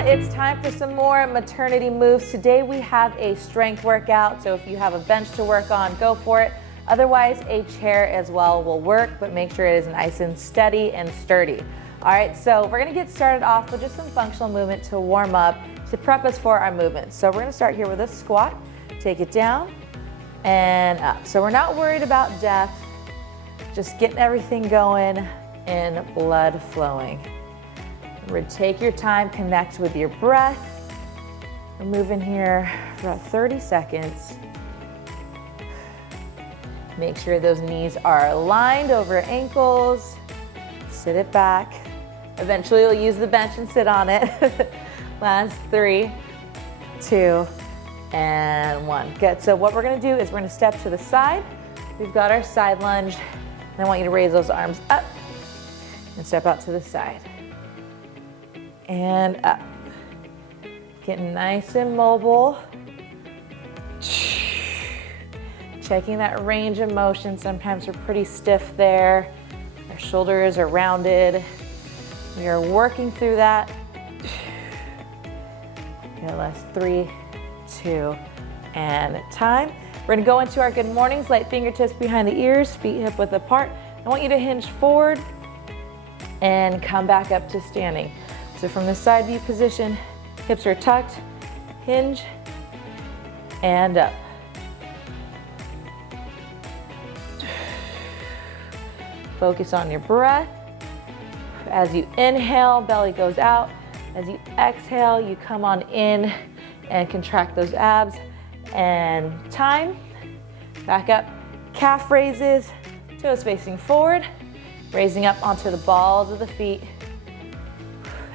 mama, it's time for some more maternity moves. Today we have a strength workout, so if you have a bench to work on, go for it. Otherwise, a chair as well will work, but make sure it is nice and steady and sturdy. All right, so we're gonna get started off with just some functional movement to warm up, to prep us for our movements. So we're gonna start here with a squat, take it down and up. So we're not worried about depth, just getting everything going and blood flowing. Remember, take your time, connect with your breath. We're moving here for about 30 seconds. Make sure those knees are aligned over ankles. Sit it back. Eventually you'll use the bench and sit on it. Last 3, 2, and 1. Good, so what we're gonna do is we're gonna step to the side. We've got our side lunge. And I want you to raise those arms up and step out to the side. And up. Getting nice and mobile. Checking that range of motion. Sometimes we're pretty stiff there. Our shoulders are rounded. We are working through that. Okay, last 3, 2, and time. We're gonna go into our good mornings, light fingertips behind the ears, feet hip width apart. I want you to hinge forward and come back up to standing. So from the side view position, hips are tucked, hinge, and up. Focus on your breath. As you inhale, belly goes out. As you exhale, you come on in and contract those abs. And time. Back up, calf raises, toes facing forward, raising up onto the balls of the feet.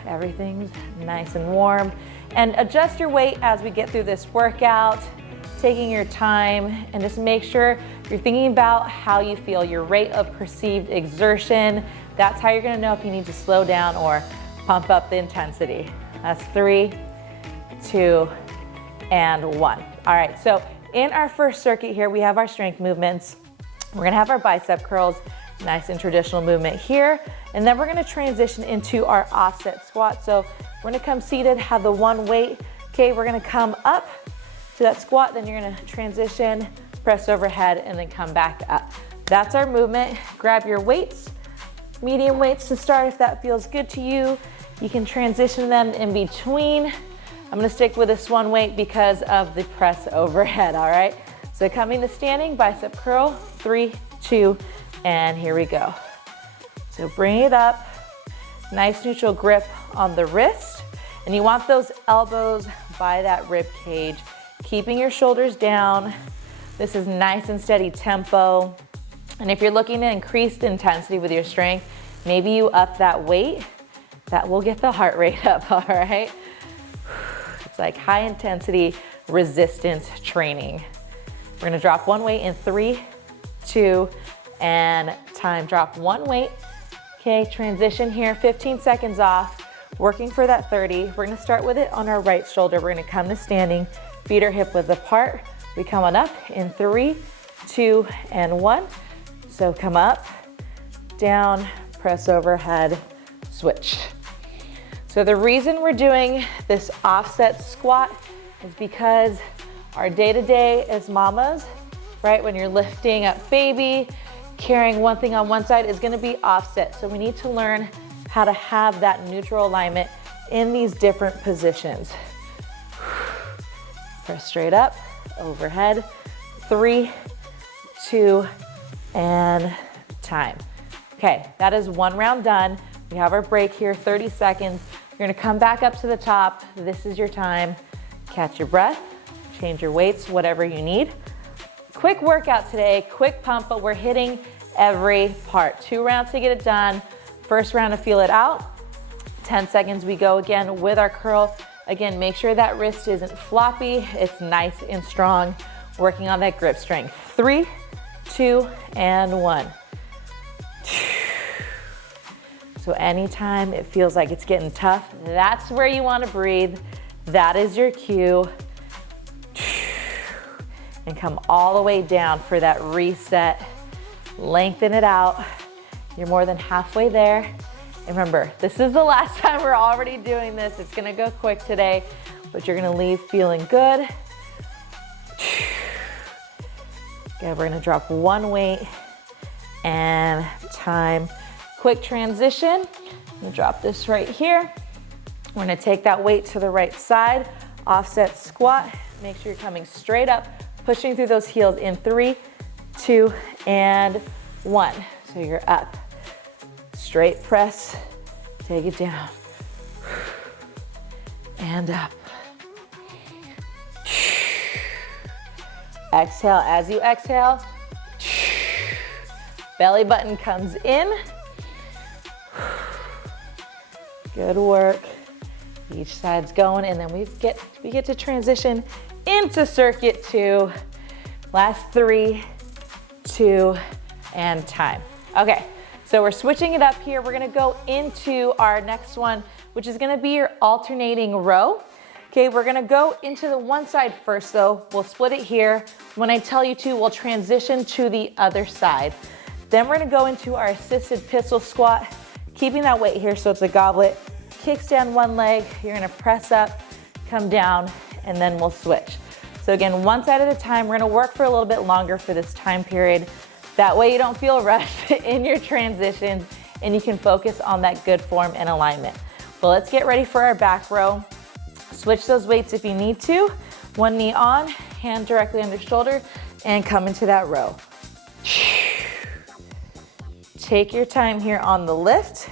Everything's nice and warm. And adjust your weight as we get through this workout, taking your time, and just make sure you're thinking about how you feel, your rate of perceived exertion. That's how you're gonna know if you need to slow down or pump up the intensity. That's 3, 2, and 1. All right, so in our first circuit here, we have our strength movements. We're gonna have our bicep curls, nice and traditional movement here. And then we're gonna transition into our offset squat. So we're gonna come seated, have the one weight. Okay, we're gonna come up to that squat, then you're gonna transition, press overhead, and then come back up. That's our movement. Grab your weights, medium weights to start if that feels good to you. You can transition them in between. I'm gonna stick with this one weight because of the press overhead, all right? So coming to standing, bicep curl, 3, 2, and here we go. So bring it up, nice neutral grip on the wrist, and you want those elbows by that rib cage, keeping your shoulders down. This is nice and steady tempo. And if you're looking to increase the intensity with your strength, maybe you up that weight, that will get the heart rate up, all right? It's like high intensity resistance training. We're gonna drop one weight in 3, 2, and time. Drop one weight. Okay, transition here, 15 seconds off, working for that 30. We're gonna start with it on our right shoulder. We're gonna come to standing, feet are hip width apart. We come on up in 3, 2, and 1. So come up, down, press overhead, switch. So the reason we're doing this offset squat is because our day-to-day as mamas, right, when you're lifting up baby, carrying one thing on one side is gonna be offset. So we need to learn how to have that neutral alignment in these different positions. Press straight up, overhead, 3, 2, and time. Okay, that is one round done. We have our break here, 30 seconds. You're gonna come back up to the top. This is your time. Catch your breath, change your weights, whatever you need. Quick workout today, quick pump, but we're hitting every part. 2 rounds to get it done. First round to feel it out. 10 seconds we go again with our curl. Again, make sure that wrist isn't floppy. It's nice and strong. Working on that grip strength. 3, 2, and 1. So anytime it feels like it's getting tough, that's where you want to breathe. That is your cue. And come all the way down for that reset. Lengthen it out. You're more than halfway there. And remember, this is the last time we're already doing this. It's gonna go quick today, but you're gonna leave feeling good. Okay, we're gonna drop one weight and time. Quick transition. I'm gonna drop this right here. We're gonna take that weight to the right side, offset squat. Make sure you're coming straight up, pushing through those heels in 3, 2, and 1. So you're up. Straight press, take it down. And up. Exhale, as you exhale, belly button comes in. Good work. Each side's going, and then we get to transition into circuit 2. Last 3, 2, and time. Okay, so we're switching it up here. We're gonna go into our next one, which is gonna be your alternating row. Okay, we're gonna go into the one side first though. We'll split it here. When I tell you to, we'll transition to the other side. Then we're gonna go into our assisted pistol squat, keeping that weight here so it's a goblet. Kickstand one leg, you're gonna press up, come down, and then we'll switch. So again, one side at a time. We're gonna work for a little bit longer for this time period. That way you don't feel rushed in your transitions and you can focus on that good form and alignment. Well, let's get ready for our back row. Switch those weights if you need to. One knee on, hand directly under shoulder, and come into that row. Take your time here on the lift.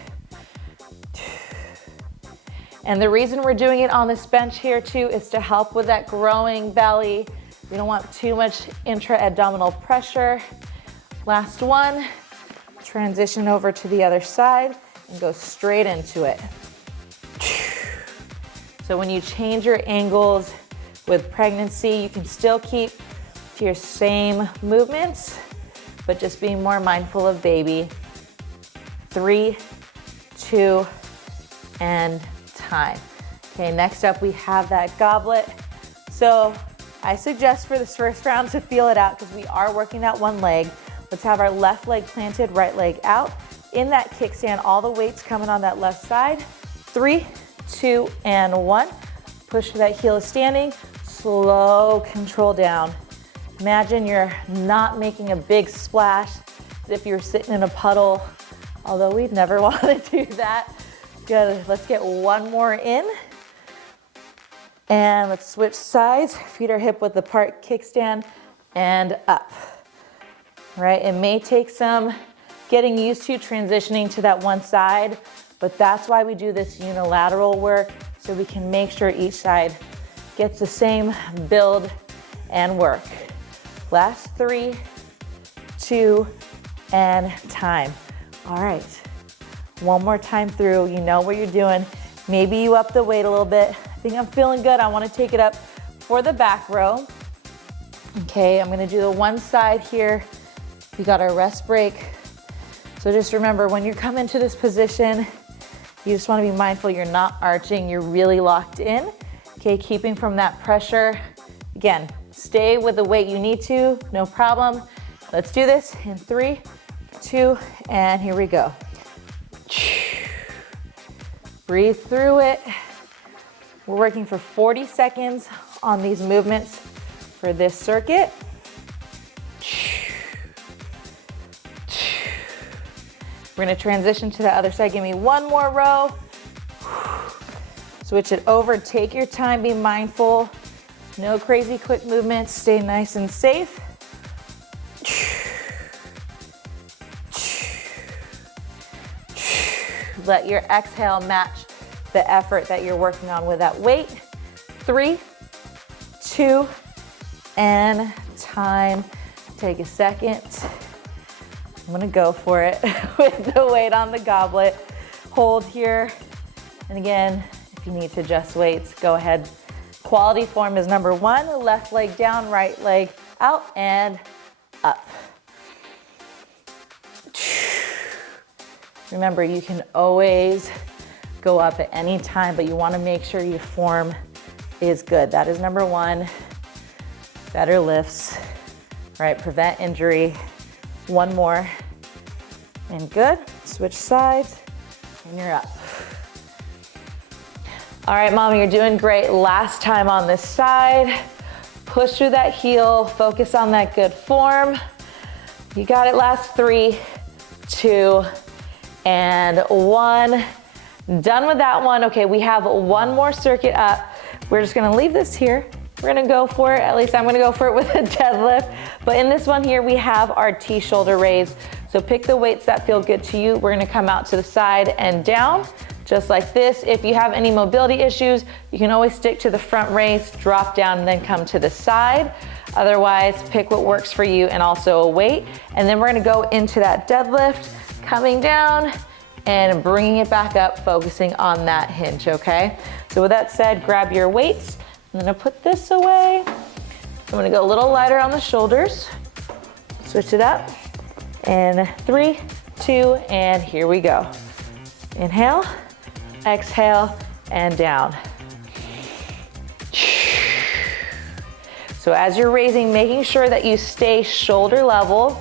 And the reason we're doing it on this bench here too is to help with that growing belly. We don't want too much intra-abdominal pressure. Last one, transition over to the other side and go straight into it. So when you change your angles with pregnancy, you can still keep to your same movements, but just being more mindful of baby. 3, 2, and time. Okay, next up we have that goblet. So I suggest for this first round to feel it out because we are working that one leg. Let's have our left leg planted, right leg out. In that kickstand, all the weights coming on that left side. 3, 2, and 1. Push for that heel is standing. Slow control down. Imagine you're not making a big splash as if you're sitting in a puddle, although we'd never want to do that. Good, let's get one more in. And let's switch sides. Feet are hip width apart, kickstand, and up. All right, it may take some getting used to transitioning to that one side, but that's why we do this unilateral work, so we can make sure each side gets the same build and work. Last 3, 2, and time. All right. One more time through, you know what you're doing. Maybe you up the weight a little bit. I think I'm feeling good. I wanna take it up for the back row. Okay, I'm gonna do the one side here. We got our rest break. So just remember, when you come into this position, you just wanna be mindful you're not arching, you're really locked in. Okay, keeping from that pressure. Again, stay with the weight you need to, no problem. Let's do this in 3, 2, and here we go. Breathe through it. We're working for 40 seconds on these movements for this circuit. We're gonna transition to the other side. Give me one more row. Switch it over, take your time, be mindful. No crazy quick movements, stay nice and safe. Let your exhale match the effort that you're working on with that weight. 3, 2, and time. Take a second. I'm gonna go for it with the weight on the goblet. Hold here. And again, if you need to adjust weights, go ahead. Quality form is number 1. Left leg down, right leg out, and up. Remember, you can always go up at any time, but you wanna make sure your form is good. That is number 1. Better lifts, right? Prevent injury. One more, and good. Switch sides. And you're up. All right, mommy, you're doing great. Last time on this side. Push through that heel, focus on that good form. You got it. Last 3, 2, and 1. Done with that one. Okay, we have one more circuit up. We're just gonna leave this here. We're gonna go for it, at least I'm gonna go for it with a deadlift. But in this one here, we have our T shoulder raise. So pick the weights that feel good to you. We're gonna come out to the side and down, just like this. If you have any mobility issues, you can always stick to the front raise, drop down, and then come to the side. Otherwise, pick what works for you and also a weight. And then we're gonna go into that deadlift, coming down and bringing it back up, focusing on that hinge, okay? So with that said, grab your weights. I'm gonna put this away. I'm gonna go a little lighter on the shoulders. Switch it up. And 3, 2, and here we go. Inhale, exhale, and down. So as you're raising, making sure that you stay shoulder level.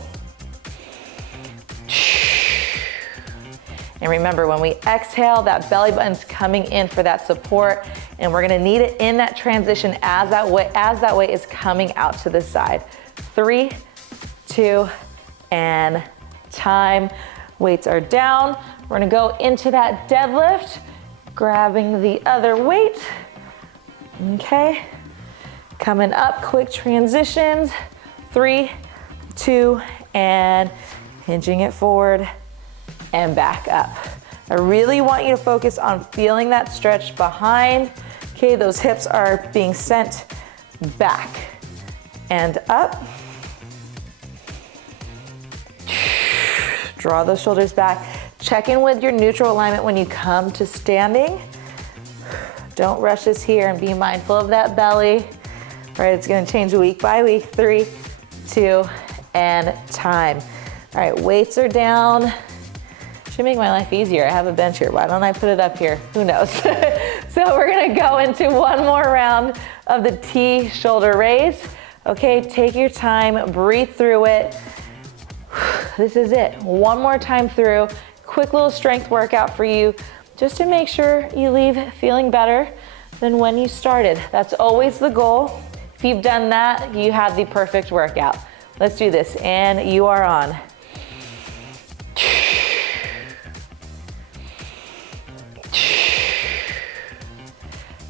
And remember, when we exhale, that belly button's coming in for that support, and we're gonna need it in that transition as that weight is coming out to the side. 3, 2, and time. Weights are down. We're gonna go into that deadlift, grabbing the other weight. Okay, coming up, quick transitions. 3, 2, and hinging it forward and back up. I really want you to focus on feeling that stretch behind. Okay, those hips are being sent back and up. Draw those shoulders back. Check in with your neutral alignment when you come to standing. Don't rush this here and be mindful of that belly. All right, it's gonna change week by week. 3, 2, and time. All right, weights are down. Should make my life easier. I have a bench here. Why don't I put it up here? Who knows? So we're gonna go into one more round of the T shoulder raise. Okay, take your time, breathe through it. This is it. One more time through. Quick little strength workout for you, just to make sure you leave feeling better than when you started. That's always the goal. If you've done that, you have the perfect workout. Let's do this, and you are on.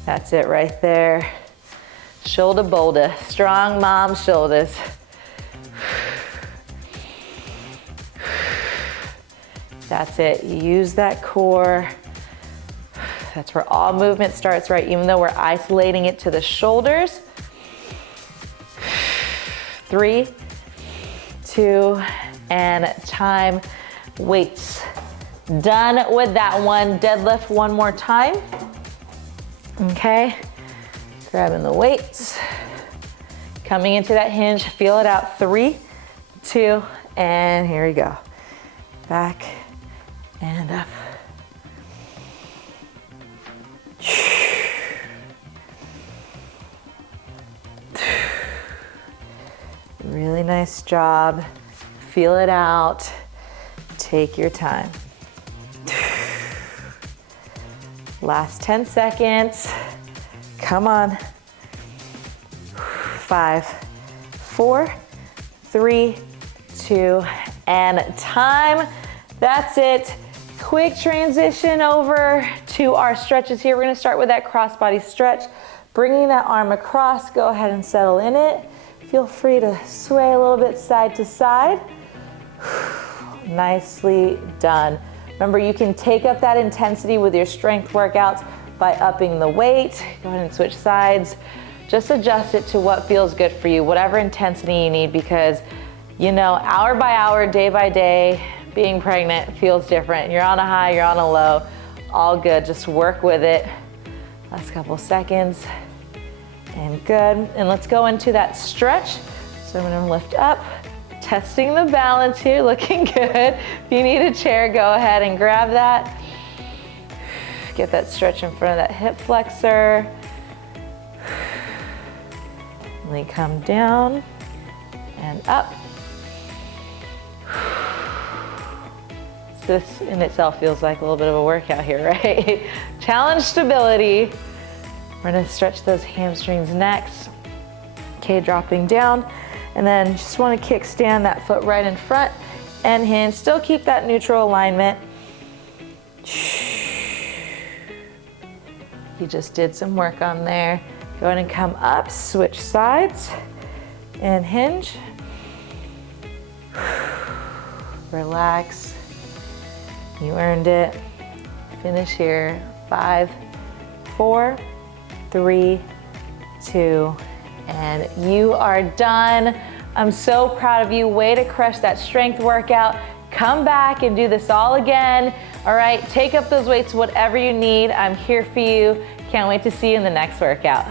That's it right there. Shoulder boulder, strong mom shoulders. That's it, use that core. That's where all movement starts, right? Even though we're isolating it to the shoulders. 3, 2, and time. Weights. Done with that one. Deadlift one more time. Okay, grabbing the weights. Coming into that hinge, feel it out. 3, 2, and here we go. Back and up. Really nice job. Feel it out. Take your time. Last 10 seconds. Come on. 5, 4, 3, 2, and time. That's it. Quick transition over to our stretches here. We're gonna start with that crossbody stretch. Bringing that arm across, go ahead and settle in it. Feel free to sway a little bit side to side. Nicely done. Remember, you can take up that intensity with your strength workouts by upping the weight. Go ahead and switch sides. Just adjust it to what feels good for you, whatever intensity you need, because you know, hour by hour, day by day, being pregnant feels different. You're on a high, you're on a low, all good. Just work with it. Last couple seconds. And good. And let's go into that stretch. So I'm gonna lift up, testing the balance here, looking good. If you need a chair, go ahead and grab that. Get that stretch in front of that hip flexor. And then come down and up. This in itself feels like a little bit of a workout here, right? Challenge stability. We're gonna stretch those hamstrings next. Okay, dropping down. And then just wanna kickstand that foot right in front and hinge. Still keep that neutral alignment. You just did some work on there. Go ahead and come up, switch sides, and hinge. Relax. You earned it. Finish here. 5, 4, 3, 2, and you are done. I'm so proud of you. Way to crush that strength workout. Come back and do this all again. All right, take up those weights, whatever you need. I'm here for you. Can't wait to see you in the next workout.